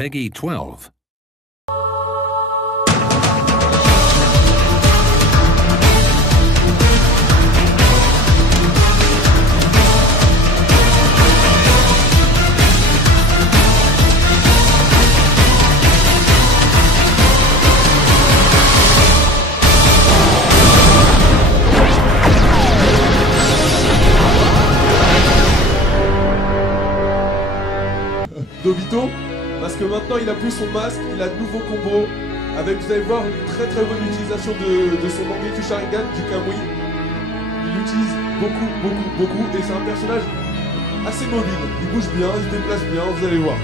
Peggy 12. Dobito, parce que maintenant il a plus son masque, il a de nouveaux combos avec, vous allez voir, une très très bonne utilisation de son Mangekyou Sharingan du Kamui. Il l'utilise beaucoup et c'est un personnage assez mobile, il bouge bien, il se déplace bien, vous allez voir.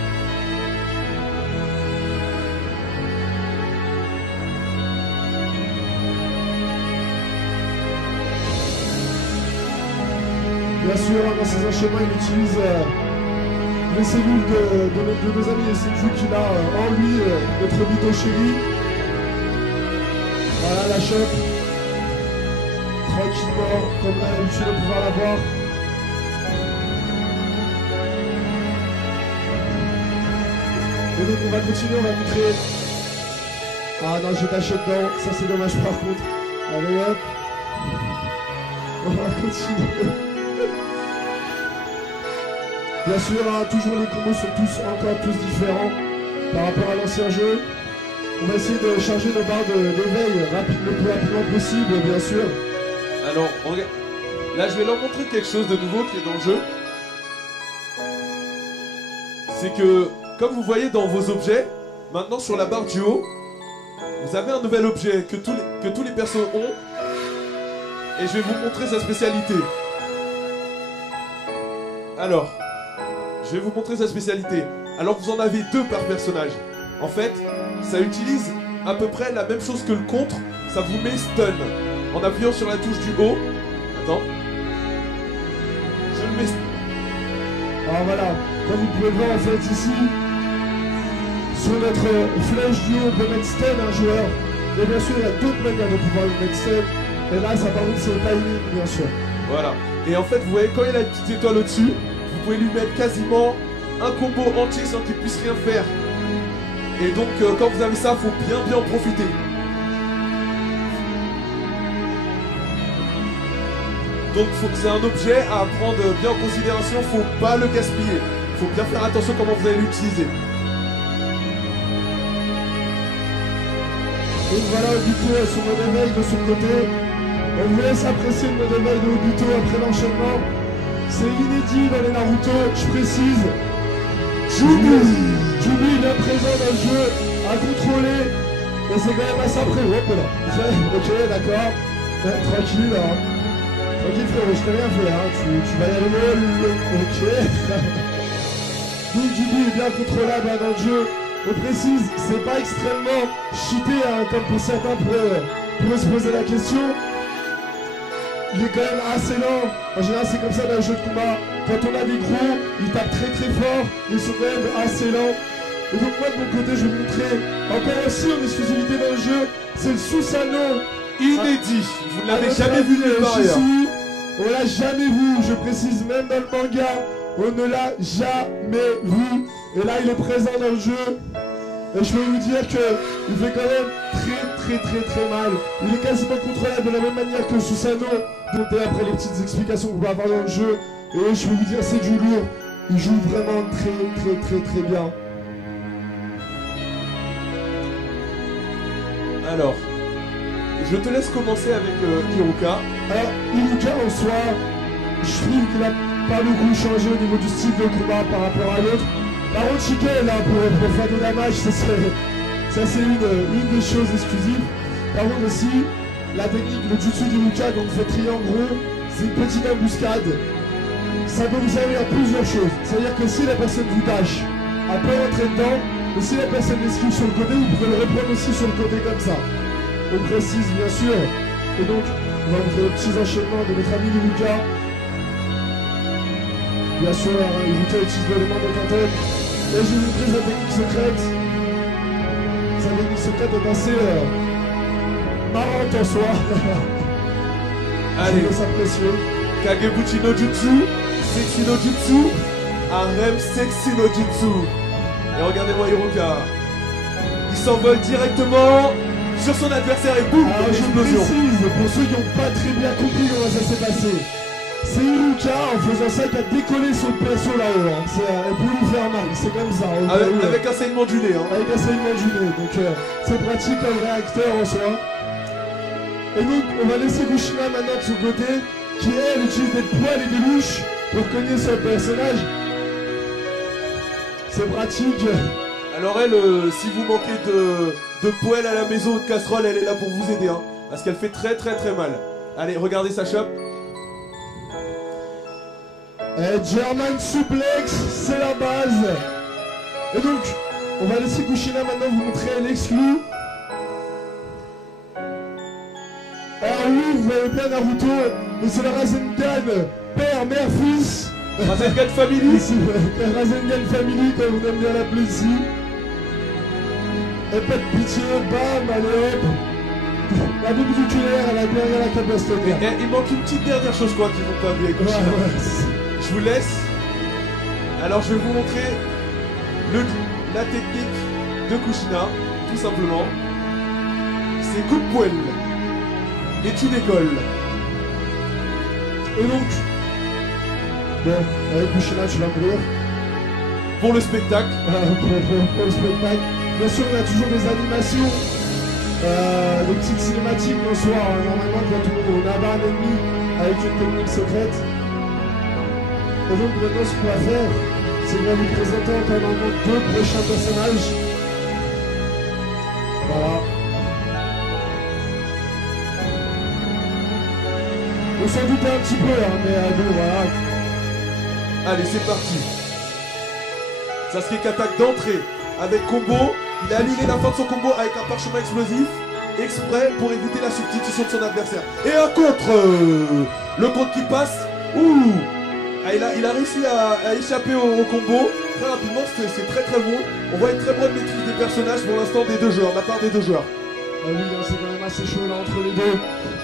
Bien sûr, dans ses enchaînements, il utilise les cellules de nos amis et Senju qu'il a en lui, notre Mito chéri. Voilà la chope. Tranquillement, comme on a l'habitude de pouvoir la voir. Et donc on va continuer, on va montrer. Ah non, j'ai taché dedans, ça c'est dommage par contre. Allez hop. On va continuer. Bien sûr, hein, toujours les combos sont encore tous différents par rapport à l'ancien jeu. On va essayer de charger nos barres d'éveil le plus rapidement possible, bien sûr. Alors, regarde. Là, je vais leur montrer quelque chose de nouveau qui est dans le jeu. C'est que, comme vous voyez dans vos objets, maintenant sur la barre du haut, vous avez un nouvel objet que tous les persos ont. Et je vais vous montrer sa spécialité. Alors... je vais vous montrer sa spécialité. Alors vous en avez 2 par personnage. En fait, ça utilise à peu près la même chose que le contre. Ça vous met stun. En appuyant sur la touche du haut. Attends. Je le mets stun. Alors voilà, comme vous pouvez le voir en fait ici, sur notre flèche du haut, on peut mettre stun un joueur. Et bien sûr, il y a d'autres manières de pouvoir le mettre stun. Et là, ça par contre, c'est le timing, bien sûr. Voilà. Et en fait, vous voyez, quand il a une petite étoile au-dessus, vous pouvez lui mettre quasiment un combo entier sans qu'il puisse rien faire. Et donc quand vous avez ça, faut bien en profiter. Donc c'est un objet à prendre bien en considération, faut pas le gaspiller. Faut bien faire attention comment vous allez l'utiliser. Et voilà Obito à son mode éveil de son côté. On vous laisse apprécier le mode éveil de Obito après l'enchaînement. C'est inédit dans les Naruto, je précise. Jubi il est présent dans le jeu, à contrôler. Et c'est quand même assez après. Hop là. Ok, d'accord. Tranquille, hein. Tranquille frérot, je t'ai rien fait, hein. Tu vas y aller mollo. Ok. Donc Jubi est bien contrôlable hein, dans le jeu. On précise, c'est pas extrêmement cheaté, hein, comme pour certains pourraient se poser la question. Il est quand même assez lent. En général, c'est comme ça dans les jeux de combat. Quand on a des gros, ils tapent très fort. Ils sont quand même assez lents. Et donc moi, de mon côté, je vais vous montrer encore aussi en exclusivité dans le jeu. C'est le Susanoo. Inédit. Vous ne l'avez jamais vu nulle part ailleurs. On l'a jamais vu. Je précise, même dans le manga, on ne l'a jamais vu. Et là, il est présent dans le jeu. Et je peux vous dire qu'il fait quand même très mal. Il est quasiment contrôlable de la même manière que Susanoo. Donc après les petites explications qu'on va avoir dans le jeu. Et je peux vous dire c'est du lourd. Il joue vraiment très bien. Alors, je te laisse commencer avec Iruka. Alors Iruka en soi, je trouve qu'il a pas beaucoup changé au niveau du style de combat par rapport à l'autre. Par contre, Shiken, là, pour faire du damage, ça c'est une des choses exclusives. Par contre aussi, la technique, le jutsu d'Iruka, donc fait triangle rond, c'est une petite embuscade. Ça peut vous servir à plusieurs choses. C'est-à-dire que si la personne vous dash, elle peut rentrer dedans, et si la personne esquive sur le côté, vous pouvez le reprendre aussi sur le côté comme ça. On précise, bien sûr. Et donc, on va montrer les petits enchaînements de notre ami Iruka. Bien sûr, Iruka utilise l'élément de Katen. Et je vais vous montrer sa technique secrète. Sa technique secrète est assez marrante en soi. Allez, ça précieux. Kagebuchi no Jutsu, Sexy no Jutsu, Harem Sexy no Jutsu. Et regardez-moi Hiroka. Il s'envole directement sur son adversaire et boum, Alors je explosion. précise, pour ceux qui n'ont pas très bien compris comment ça s'est passé, c'est Hiroka en faisant ça qui a décollé son perso là-haut. Hein. Elle peut lui faire mal, c'est comme ça. Avec un saignement du nez. Hein. Avec un saignement du nez, donc c'est pratique comme réacteur en soi. Et donc on va laisser Kushina maintenant de son côté, qui elle utilise des poils et des louches pour cogner son personnage. C'est pratique. Alors elle, si vous manquez de poêle à la maison ou de casserole, elle est là pour vous aider. Hein, parce qu'elle fait très mal. Allez, regardez sa chope. German Suplex, c'est la base. Et donc, on va laisser Kushina maintenant vous montrer l'exclu. Alors oui, vous voyez bien Naruto, mais c'est le Rasengan, père, mère, fils. Rasengan Family. Rasengan Family, comme on aime bien l'appeler ici. Et pas de pitié, bam, allez hop. La Bible du culaire, elle a bien la capacité. Il manque une petite dernière chose quoi qu'ils n'ont pas vu avec Kushina. Je vous laisse. Alors je vais vous montrer la technique de Kushina, tout simplement. C'est coup de poêle. Et tu décolles. Et donc, bon, avec Kushina tu vas mourir. Pour le spectacle. Pour le spectacle. Bien sûr, on a toujours des animations, des petites cinématiques en soi. Normalement, quand on abat un ennemi avec une technique secrète. Et donc maintenant ce qu'on va faire, c'est qu'on va vous présenter encore normalement 2 prochains personnages. Voilà. On s'en doutait un petit peu, hein, mais bon voilà. Allez, c'est parti. Sasuke qui attaque d'entrée avec combo. Il a annulé la fin de son combo avec un parchemin explosif exprès pour éviter la substitution de son adversaire. Et un contre. Le contre qui passe. Ouh. Ah, il a réussi à échapper au combo très rapidement, c'est très bon. On voit une très bonne maîtrise des personnages pour l'instant des deux joueurs, de la part des deux joueurs. Ah oui, c'est quand même assez chaud là entre les deux.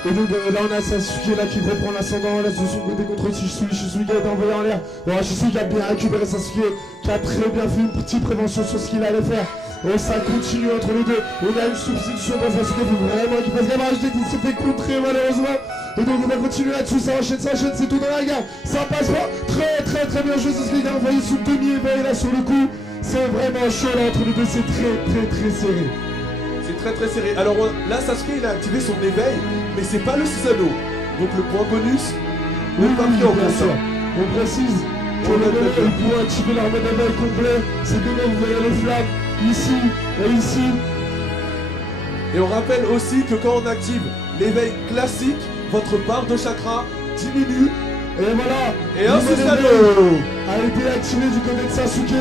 Et donc là on a Sasuke là qui reprend l'ascendant là de son côté contre Shisui qui a été envoyé en l'air. Bon, Shisui qui a bien récupéré Sasuke, qui a très bien fait une petite prévention sur ce qu'il allait faire. Et ça continue entre les deux. On a une substitution dans Sasuke, il faut vraiment qu'il passe gamme. Il se fait contrer malheureusement. Et donc on va continuer là-dessus, ça enchaîne, c'est tout dans la gare. Ça passe pas, très bien joué, c'est ce qu'il a envoyé sous demi-éveil là sur le coup. C'est vraiment chaud là entre les deux, c'est très serré. C'est très serré. Alors là Sasuke il a activé son éveil, mais c'est pas le Susanoo. Donc le point bonus n'est pas pris en compte. On précise que le level pour activer l'arme d'éveil complet, c'est que là vous voyez les flammes, ici et ici. Et on rappelle aussi que quand on active l'éveil classique, votre barre de chakra diminue. Et voilà. Et un Susanoo a été activé du côté de Sasuke.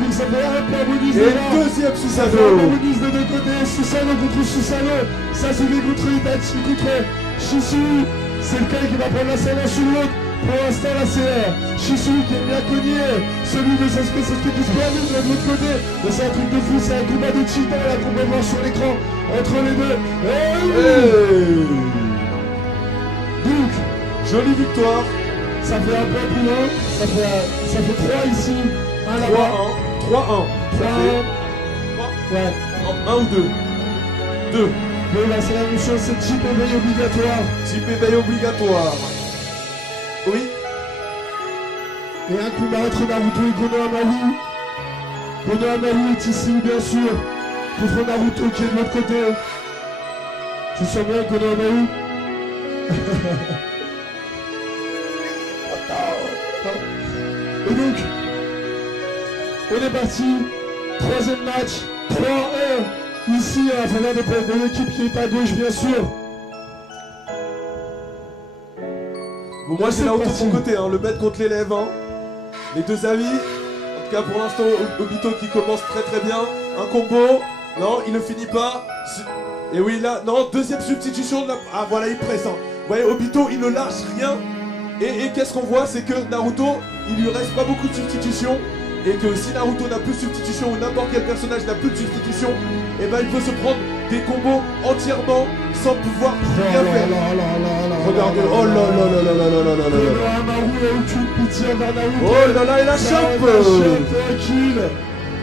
Donc ça fait un point bonus. Et deuxième Susanoo. Un point bonus de deux côtés. Susanoo contre Susanoo. Sasuke contre Itachi contre Shisui. C'est lequel qui va prendre l'ascendant sur l'autre. Pour l'instant là c'est Shisui qui est bien cogné. Celui de Sasuke qui se permet de l'autre côté. Mais c'est un truc de fou. C'est un combat de titan là qu'on peut voir sur l'écran entre les deux. Donc, jolie victoire. Ça fait un point pour eux. Ça fait 3 ici. 1 là-bas. 3-1. 3-1. Ouais. 1 ou 2. 2. Bon là c'est la même chose, c'est type éveil obligatoire. Type éveil obligatoire. Oui. Et un combat entre Naruto et Konohamaru. Konohamaru est ici bien sûr. Contre Naruto qui est de l'autre côté. Tu sens bien Konohamaru. Et donc, on est parti, 3e match, 3-1, ici à la faveur de l'équipe qui est à gauche bien sûr. Bon, moi j'ai Naruto de mon côté, hein, le maître contre l'élève. Hein. Les deux amis, en tout cas pour l'instant Obito qui commence très bien, un combo, non il ne finit pas. Et oui là, non, deuxième substitution de la... Ah voilà il presse, hein. Vous voyez Obito il ne lâche rien. Et qu'est-ce qu'on voit, c'est que Naruto, il lui reste pas beaucoup de substitutions. Et que si Naruto n'a plus de substitution ou n'importe quel personnage n'a plus de substitution, et ben il peut se prendre des combos entièrement sans pouvoir rien faire. Regardez, oh là là là là là là là là là. Konohamaru a aucune pitié envers Naruto. Oh là là, il la chope. Tranquille.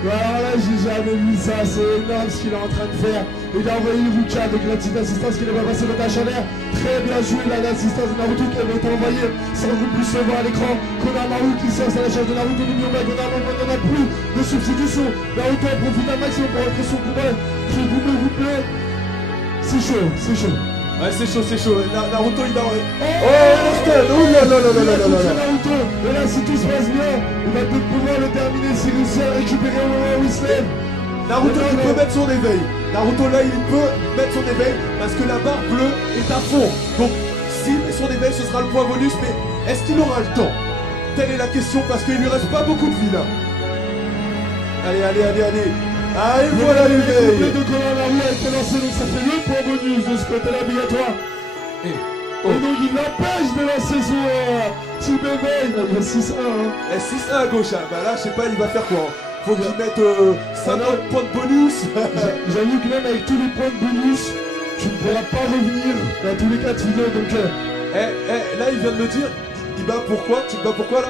Alors là, j'ai jamais vu ça, c'est énorme ce qu'il est en train de faire. Il a envoyé Ruka avec la petite assistance qui n'est pas passé notre chaleur. Très bien joué là, l'assistance de Naruto qui avait été envoyée sans que vous puissiez voir à l'écran. Konohamaru qui sort à la charge de Naruto, n'oublions pas Konohamaru n'en a plus de substitution. Naruto en profite un maximum pour rentrer son combat. Qui vous plaît. C'est chaud, c'est chaud. Ouais, c'est chaud, c'est chaud. Naruto, il a... Oh, stun. Oh là là là là là là là. Naruto. Et là, si tout se passe bien, il va peut-être pouvoir le terminer s'il réussit à récupérer au moment où il se lève. Naruto, il peut mettre son éveil. Naruto, là, il peut mettre son éveil parce que la barre bleue est à fond. Donc, s'il met son éveil, ce sera le point bonus. Mais est-ce qu'il aura le temps? Telle est la question parce qu'il lui reste pas beaucoup de vie, là. Allez, allez, allez, allez. Ah, et voilà l'éveil. Le de Konohamaru a été lancé, donc ça fait le point bonus de ce côté-là obligatoire. Et donc il l'empêche de lancer son type éveil. Il y a 6-1. Et 6-1 à gauche. Hein. Bah là, je sais pas, il va faire quoi. Faut qu'il mette 50 points de bonus. J'avoue que même avec tous les points de bonus, tu ne pourras pas revenir dans tous les cas de figure. Donc, là, il vient de me dire, il bat pourquoi? Tu te bats pourquoi là?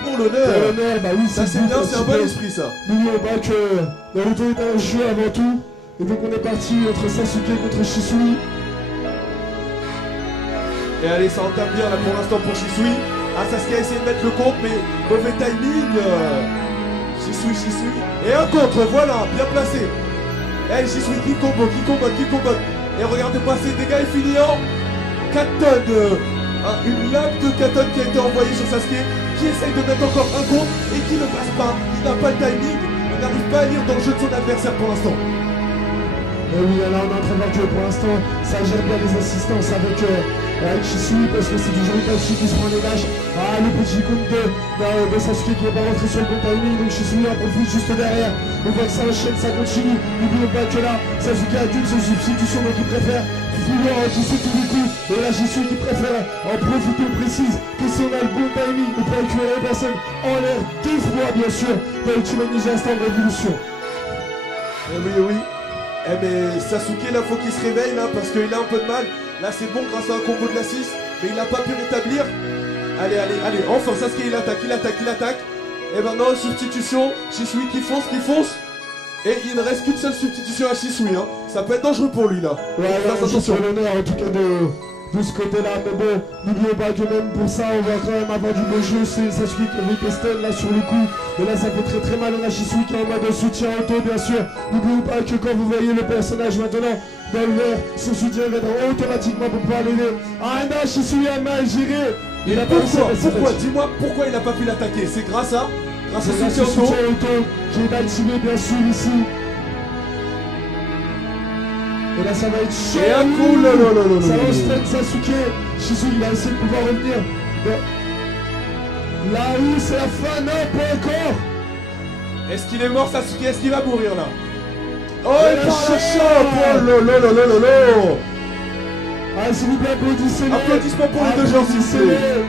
Pour l'honneur. Pour l'honneur, bah oui, ça c'est bien, c'est un bon esprit ça. N'oublions pas que Naruto est un jeu avant tout. Et donc on est parti entre Sasuke contre Shisui. Et allez, ça entame bien là pour l'instant pour Shisui. Ah, Sasuke a essayé de mettre le contre, mais mauvais timing. Shisui. Et un contre, voilà, bien placé. Eh, Shisui qui combo. Et regardez pas ses dégâts, il finit en 4 tonnes. Une lame de 4 tonnes qui a été envoyée sur Sasuke, qui essaye de mettre encore un contre et qui ne passe pas. Il n'a pas le timing, il n'arrive pas à lire dans le jeu de son adversaire pour l'instant. Et oui, là on est en train de voir que pour l'instant, ça gère bien les assistances avec Shisui parce que c'est toujours Itachi qui se prend les lâches. Ah, le petit coup de Sasuke qui n'est pas rentré sur le bon timing, donc Shisui en profite juste derrière. On voit que ça enchaîne, ça continue. N'oublions pas que là, Sasuke a d'une seule substitution, donc il préfère vouloir encaisser tous les coups. Et là, Shisui qui préfère en profiter, précise que si on a le bon timing, on peut récupérer la personne en l'air 2 fois, bien sûr, dans Ultimate Ninja Instant Révolution. Eh oui. Eh mais Sasuke là faut qu'il se réveille là parce qu'il a un peu de mal. Là c'est bon grâce à un combo de la 6, mais il n'a pas pu rétablir. Allez, enfin Sasuke il attaque. Et maintenant substitution, Shisui qui fonce. Et il ne reste qu'une seule substitution à Shisui hein. Ça peut être dangereux pour lui là. Ouais, attention l'honneur en tout cas de ce côté-là, mais bon, n'oublions pas que même pour ça, on va quand même avoir du beau jeu. C'est Sasuke qui ripeste là sur le coup. Et là, ça fait très mal. On a Shisui qui est en mode soutien auto, bien sûr. N'oublions pas que quand vous voyez le personnage maintenant dans le vert, son soutien viendra automatiquement pour pouvoir l'aider. Ah non, Shisui a mal géré. Il a pas pourquoi dis-moi pourquoi il n'a pas pu l'attaquer. C'est grâce à soutien auto qui est activé, bien sûr, ici. Et là ça va être chaud. Et un coup, ça va stun Sasuke. Shisui il va essayer de pouvoir revenir. Là où c'est la fin, non, pas encore. Est-ce qu'il est mort Sasuke? Est-ce qu'il va mourir là? Oh, il part la chope. Ah, s'il vous plaît, applaudissez-les. Applaudissements pour les deux gens, s'il vous plaît.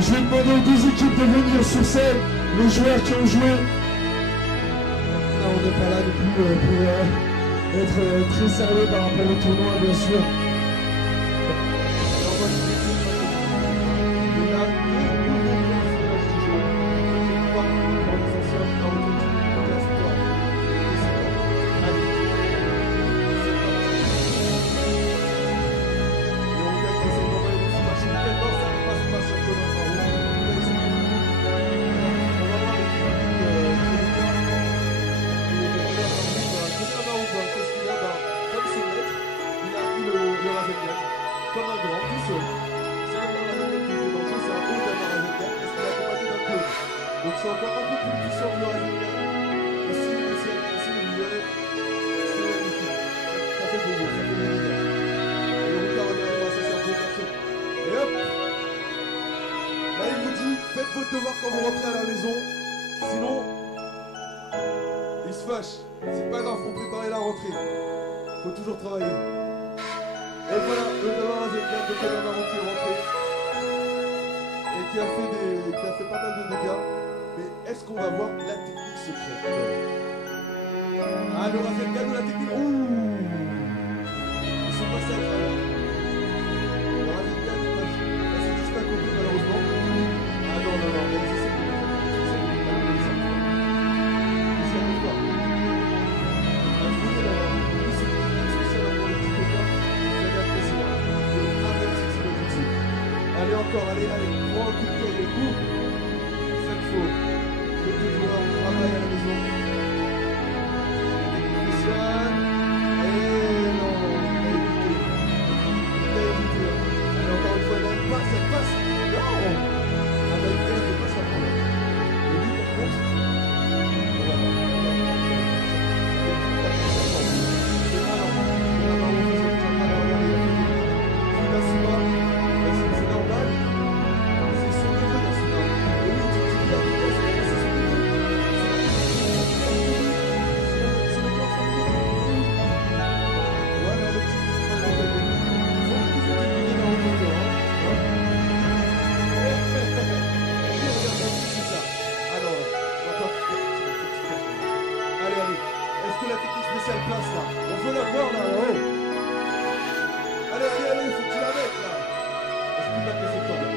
Je vais demander aux deux équipes de venir sur scène. Les joueurs qui ont joué. Non, on n'est pas là non plus pour être très sérieux par rapport au tournoi, bien sûr. Quand vous rentrez à la maison, sinon il se fâche. C'est pas grave, faut préparer la rentrée. Faut toujours travailler. Et voilà, le Damar Rasengan de Konohamaru qui est rentré et qui a fait pas mal de dégâts. Mais est-ce qu'on va voir la technique secrète? Ah, le Rasengan ou la technique? Ouh, ils sont passés à travers. Le Rasengan est passé. C'est juste à côté malheureusement. Ah non, mais encore, allez, prends un coup de cahier, boum. C'est ça qu'il faut. Que tes joueurs travaillent à la maison. Technique spéciale. Et non, il a évité. Allez, encore une fois, elle passe, elle passe. Non. Ah bah, il ne pas ça quand même. Et lui, par contre, c'est normal, c'est son niveau dans ce temps. Et lui, tu dis, c'est son niveau. C'est le plan de voilà le petit qui se passe dans la tête. Il faut que vous ayez dans le temps. C'est ça. Alors, encore. Allez, allez. Est-ce que la technique spéciale place là? On veut la voir là, en haut. Allez, allez, allez, faut que tu la mettes là. Est-ce qu'il va te laisser tomber?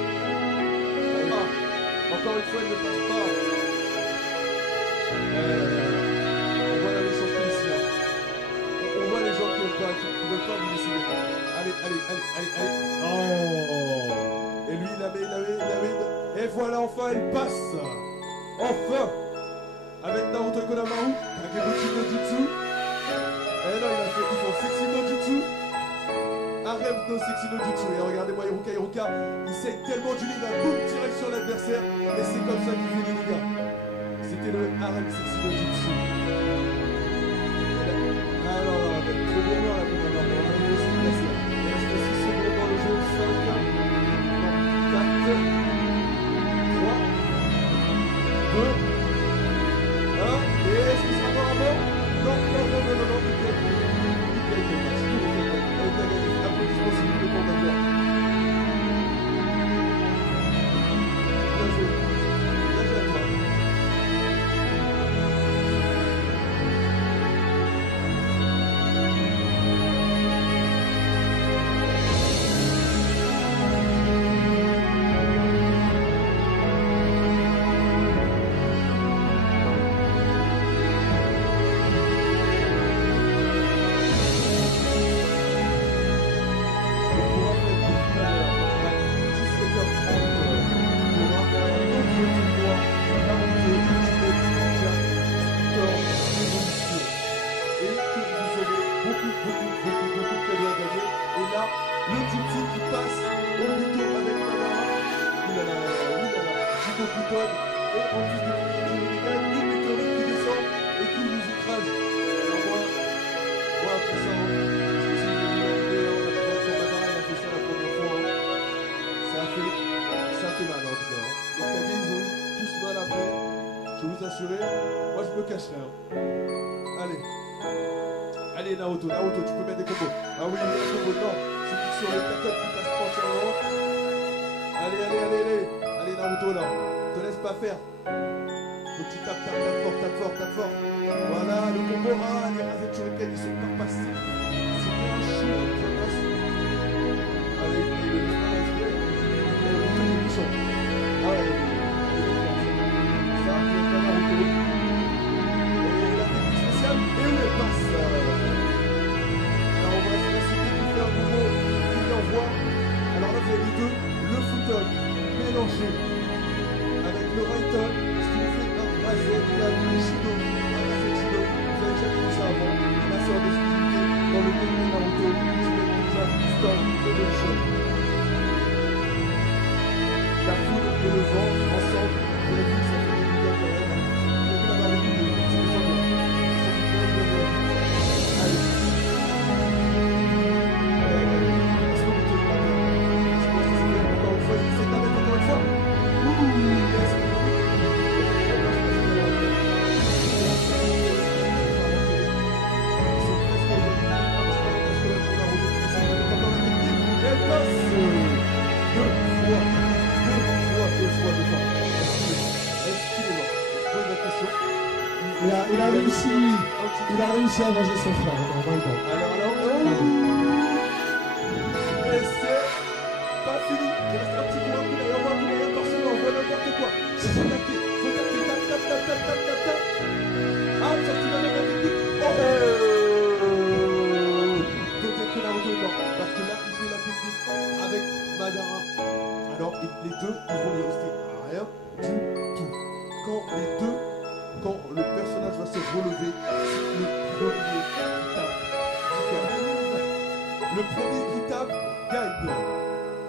Allez, ah. Encore une fois, il ne passe pas. On voit la naissance ici. Hein. On voit les gens qui ne veulent pas vous laisser les allez, allez, allez, allez, allez. Oh. Et lui, il la met. Et voilà, enfin, il passe. Enfin. Avec Naruto Konamaru, Kagebuchi no Jutsu. Et là, ils font Sexy no Jutsu. Harem no Sexy no Jutsu. Et regardez-moi Iruka, il saigne tellement du lead, boum, direct sur l'adversaire. Et c'est comme ça qu'il fait les dégâts. C'était le Harem Sexy no Jutsu. Alors, on va être trop bon là, Konamaru. On va essayer de casser. Il reste 6 secondes dans le jeu. 5, 4, 3, 2, et est-ce qu'il sera mort avant? Non, nickel. Applaudissements s'il vous plaît pour Major. Bien joué. Bien joué à toi. Moi je me cacherai. Hein. Allez Naruto, tu peux mettre des combos. Ah oui, les combos, non. C'est qui sur les tatones qui passent pas entièrement. Allez Naruto là. Te laisse pas faire. Faut que tu tapes fort. Voilà, le combo. Ah, les rasettes sur lesquels ils sont pas passés. C'est pas un chou, ça passe. Allez, il le laisse pas respirer. Il a le bouton de bouchon. Ah ouais, ça, il est pas Naruto. Et la technique spéciale, et le passe. Alors on va se laisser découvrir un combo qui l'envoie. Alors là, vous avez les deux, le footon mélangé avec le right-on, ce qui nous fait un rasé, un Shido, un rasé Shido. Vous avez jamais vu ça avant. Là, c'est en exclusivité dans le game de Naruto, Ultimate Ninja Storm Evolution. La foudre et le vent, ensemble, vous avez vu, ça fait des dégâts quand même. Vous avez vu la barre de vie, c'est des gens. Allez. Est-ce que vous tenez la main? Je pense que c'est bien, encore une fois, il essaie de la mettre encore une fois. Yes. Elle passe deux fois. Est-ce qu'il est mort? Je pose la question. Il a réussi à venger son frère, normalement. Alors, et c'est pas fini. Il reste un petit coup, un coup par-ci, on voit n'importe quoi. Faut taper, tap. Ah, sorti de la technique. Peut-être que Naruto est mort, parce que là, il fait la technique avec Madara. Alors les deux, ils vont y rester à rien du tout. Quand le personnage va se relever, c'est le premier qui tape qui gagne. Le premier qui tape gagne.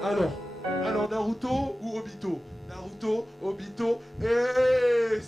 Alors Naruto ou Obito? Naruto, Obito et